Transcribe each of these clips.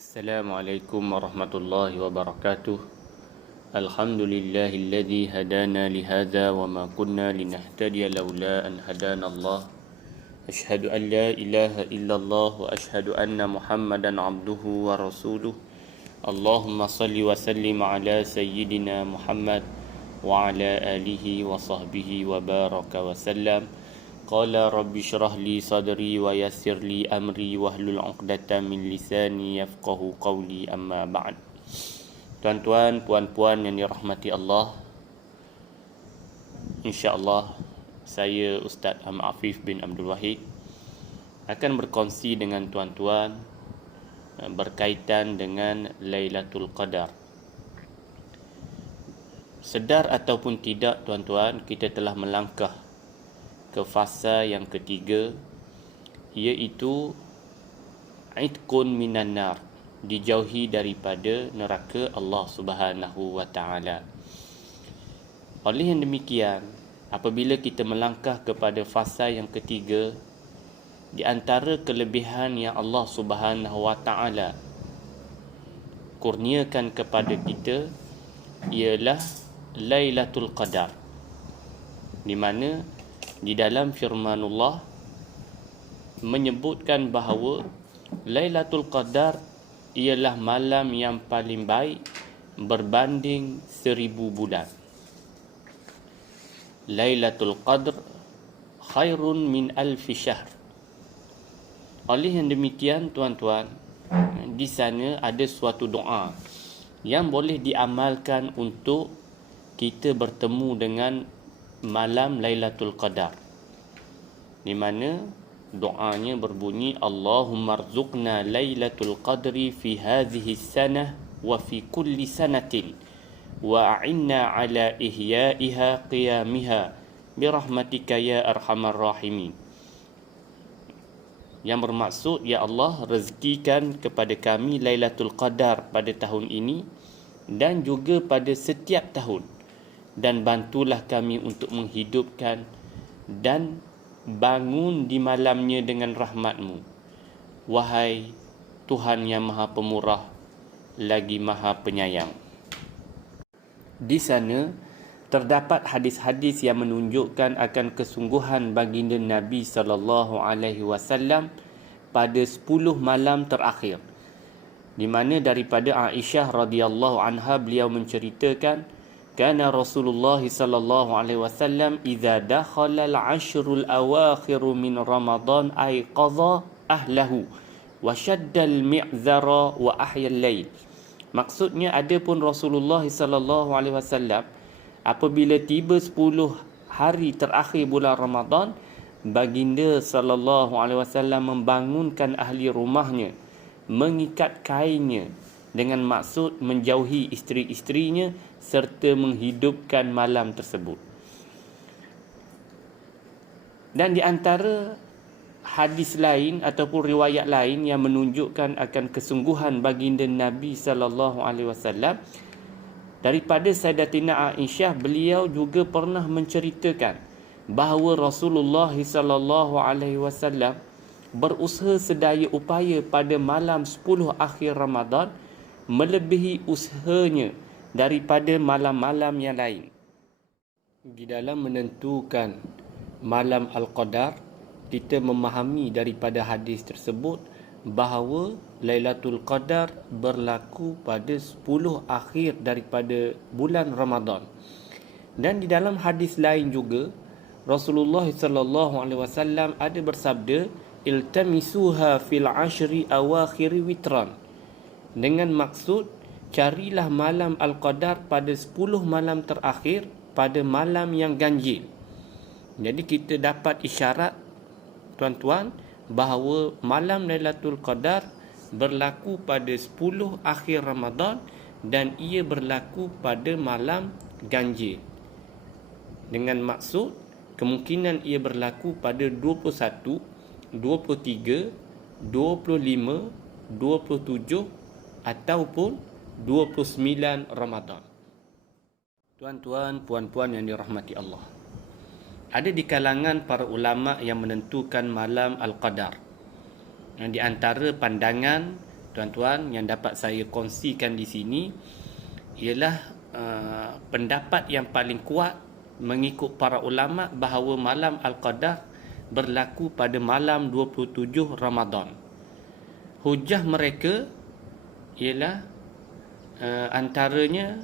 Assalamualaikum warahmatullahi wabarakatuh. Alhamdulillahilladzi hadana lihadza wa ma kunna linahtadiya laula an hadana Allah. Asyhadu an la ilaha illallah wa asyhadu anna Muhammadan abduhu wa rasuluh. Allahumma salli wa sallim ala sayyidina Muhammad wa ala alihi wa sahbihi wa baraka wa sallam. Qala rabbi syrah li sadri wa yassir li amri wahlul 'uqdatam min lisani yafqahu qawli, amma ba'd. Tuan-tuan, puan-puan yang dirahmati Allah, insya-Allah saya Ustaz Ahmad Afif bin Abdul Wahid akan berkongsi dengan tuan-tuan berkaitan dengan Lailatul Qadar. Sedar ataupun tidak tuan-tuan, kita telah melangkah ke fasa yang ketiga, iaitu itqun minan nar, dijauhi daripada neraka Allah Subhanahu wa taala. Oleh yang demikian, apabila kita melangkah kepada fasa yang ketiga, di antara kelebihan yang Allah Subhanahu wa taala kurniakan kepada kita ialah Lailatul Qadar, di mana di dalam firmanullah menyebutkan bahawa Lailatul Qadar ialah malam yang paling baik berbanding 1000 bulan. Lailatul Qadr khairun min alfi syahr. Oleh yang demikian tuan-tuan, di sana ada suatu doa yang boleh diamalkan untuk kita bertemu dengan malam Lailatul Qadar, di mana doanya berbunyi, Allahumma rzuqna Lailatul Qadri fi hadhihi sanah wa fi kulli sanatin wa a'inna ala ihya'iha qiyamiha birahmatika ya arhamar rahimin. Yang bermaksud, ya Allah, rezekikan kepada kami Lailatul Qadar pada tahun ini dan juga pada setiap tahun, dan bantulah kami untuk menghidupkan dan bangun di malamnya dengan rahmat-Mu. Wahai Tuhan yang Maha Pemurah lagi Maha Penyayang. Di sana terdapat hadis-hadis yang menunjukkan akan kesungguhan baginda Nabi SAW pada 10 malam terakhir, di mana daripada Aisyah radhiyallahu anha beliau menceritakan, kana Rasulullah sallallahu alaihi wasallam idza dakhala al-ashrul awakhir min Ramadan ayqadha ahlahu wa shadda al-mi'zara wa ahya al-lail. Maksudnya, adapun Rasulullah sallallahu alaihi wasallam apabila tiba 10 hari terakhir bulan Ramadan, baginda sallallahu alaihi wasallam membangunkan ahli rumahnya, mengikat kainnya dengan maksud menjauhi isteri-isterinya serta menghidupkan malam tersebut. Dan di antara hadis lain ataupun riwayat lain yang menunjukkan akan kesungguhan baginda Nabi sallallahu alaihi wasallam, daripada Sayyidatina Aisyah, beliau juga pernah menceritakan bahawa Rasulullah sallallahu alaihi wasallam berusaha sedaya upaya pada malam 10 akhir Ramadan melebihi usahanya daripada malam-malam yang lain. Di dalam menentukan malam Al-Qadar, kita memahami daripada hadis tersebut bahawa Lailatul Qadar berlaku pada 10 akhir daripada bulan Ramadan. Dan di dalam hadis lain juga, Rasulullah sallallahu alaihi wasallam ada bersabda, iltamisuha fil ashri awakhir witran, dengan maksud carilah malam Al-Qadar pada 10 malam terakhir pada malam yang ganjil. Jadi kita dapat isyarat tuan-tuan bahawa malam Lailatul Qadar berlaku pada 10 akhir Ramadan dan ia berlaku pada malam ganjil, dengan maksud kemungkinan ia berlaku pada 21, 23, 25, 27 ataupun 29 Ramadan. Tuan-tuan, puan-puan yang dirahmati Allah, ada di kalangan para ulama yang menentukan malam Al-Qadar. Di antara pandangan tuan-tuan, yang dapat saya kongsikan di sini ialah pendapat yang paling kuat mengikut para ulama bahawa malam Al-Qadar berlaku pada malam 27 Ramadan. Hujah mereka ialah antaranya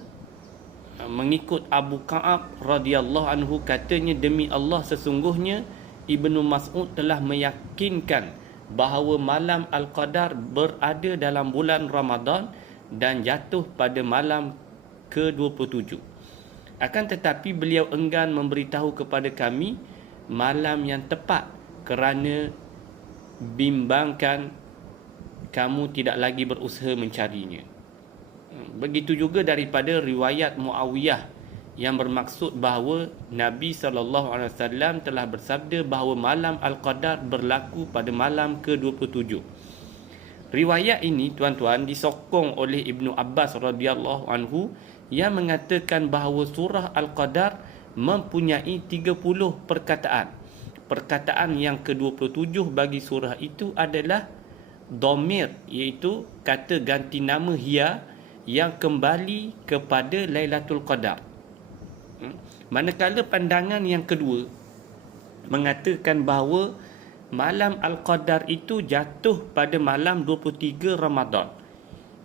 mengikut Abu Ka'ab radhiyallahu anhu, katanya, demi Allah, sesungguhnya Ibnu Mas'ud telah meyakinkan bahawa malam Al-Qadar berada dalam bulan Ramadan dan jatuh pada malam ke-27. Akan tetapi beliau enggan memberitahu kepada kami malam yang tepat kerana bimbangkan kamu tidak lagi berusaha mencarinya. Begitu juga daripada riwayat Muawiyah yang bermaksud bahawa Nabi SAW telah bersabda bahawa malam Al-Qadar berlaku pada malam ke-27. Riwayat ini, tuan-tuan, disokong oleh Ibnu Abbas radhiyallahu anhu yang mengatakan bahawa surah Al-Qadar mempunyai 30 perkataan. Perkataan yang ke-27 bagi surah itu adalah dhamir, iaitu kata ganti nama hiya yang kembali kepada Lailatul Qadar. Manakala pandangan yang kedua mengatakan bahawa malam Al-Qadar itu jatuh pada malam 23 Ramadan.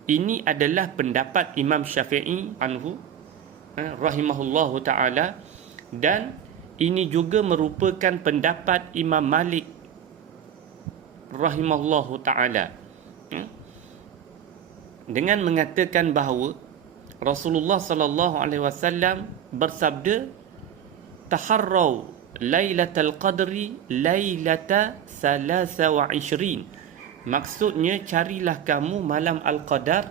Ini adalah pendapat Imam Syafi'i anhu rahimahullahu ta'ala, dan ini juga merupakan pendapat Imam Malik rahimahullahu ta'ala, dengan mengatakan bahawa Rasulullah sallallahu alaihi wasallam bersabda, taharrau lailatul qadri lailata 23. Maksudnya, carilah kamu malam Al-Qadar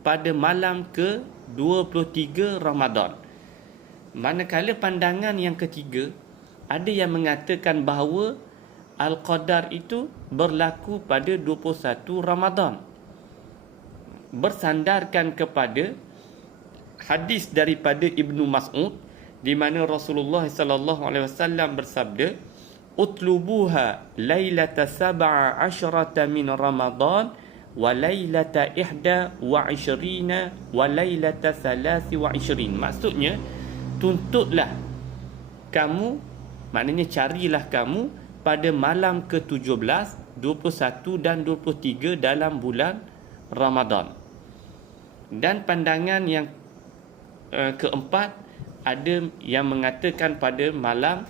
pada malam ke-23 Ramadan. Manakala pandangan yang ketiga, ada yang mengatakan bahawa Al-Qadar itu berlaku pada 21 Ramadan, bersandarkan kepada hadis daripada Ibnu Mas'ud di mana Rasulullah sallallahu alaihi wasallam bersabda, utlubuha lailata 17 min Ramadan wa lailata 21 wa lailata 23. Maksudnya, tuntutlah kamu, maknanya carilah kamu pada malam ke-17, 21 dan 23 dalam bulan Ramadan. Dan pandangan yang keempat, ada yang mengatakan pada malam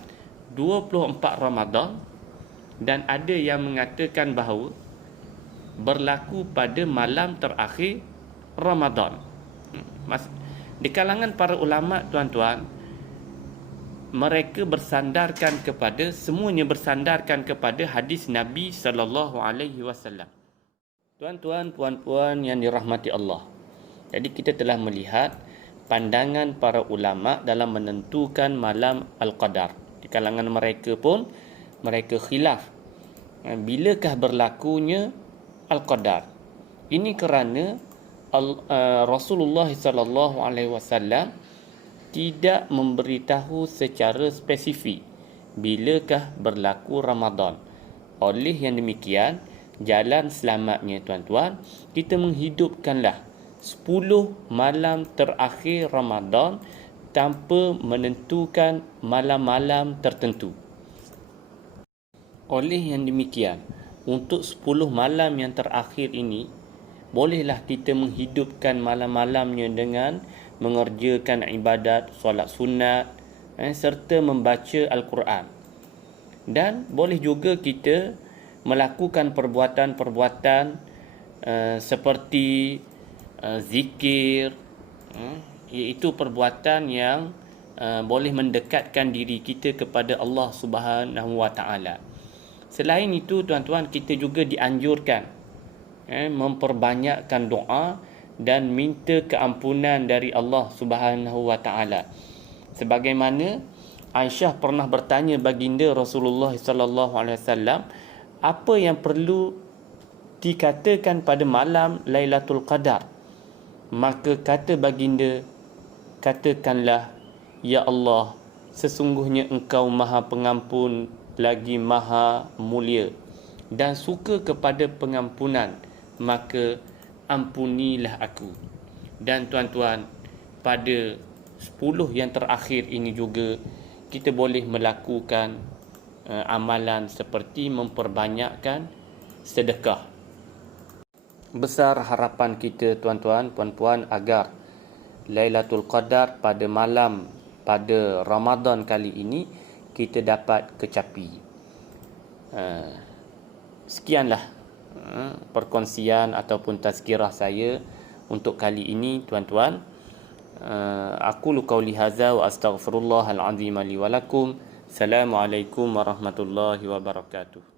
24 Ramadan, dan ada yang mengatakan bahawa berlaku pada malam terakhir Ramadan. Di kalangan para ulama, tuan-tuan, mereka semuanya bersandarkan kepada hadis Nabi sallallahu alaihi wasallam. Tuan-tuan, puan-puan yang dirahmati Allah. Jadi kita telah melihat pandangan para ulama dalam menentukan malam Al-Qadar. Di kalangan mereka pun mereka khilaf bilakah berlakunya Al-Qadar. Ini kerana Rasulullah sallallahu alaihi wasallam tidak memberitahu secara spesifik bilakah berlaku Ramadan. Oleh yang demikian, jalan selamatnya, tuan-tuan, kita menghidupkanlah 10 malam terakhir Ramadan tanpa menentukan malam-malam tertentu. Oleh yang demikian, untuk 10 malam yang terakhir ini, bolehlah kita menghidupkan malam-malamnya dengan mengerjakan ibadat, solat sunat, serta membaca Al-Quran. Dan boleh juga kita melakukan perbuatan-perbuatan seperti zikir, iaitu perbuatan yang boleh mendekatkan diri kita kepada Allah Subhanahu wa taala. Selain itu, tuan-tuan, kita juga dianjurkan memperbanyakkan doa dan minta keampunan dari Allah Subhanahu wa taala. Sebagaimana Aisyah pernah bertanya baginda Rasulullah sallallahu alaihi wasallam, apa yang perlu dikatakan pada malam Lailatul Qadar? Maka kata baginda, katakanlah, ya Allah, sesungguhnya Engkau Maha Pengampun lagi Maha Mulia dan suka kepada pengampunan maka ampunilah aku. Dan tuan-tuan, pada 10 yang terakhir ini juga kita boleh melakukan amalan seperti memperbanyakkan sedekah. Besar harapan kita tuan-tuan, puan-puan, agar Lailatul Qadar pada malam pada Ramadan kali ini kita dapat kecapi. Sekianlah perkongsian ataupun tazkirah saya untuk kali ini tuan-tuan. Aku qauli hadza wa astaghfirullahal azim li wa lakum. Assalamualaikum warahmatullahi wabarakatuh.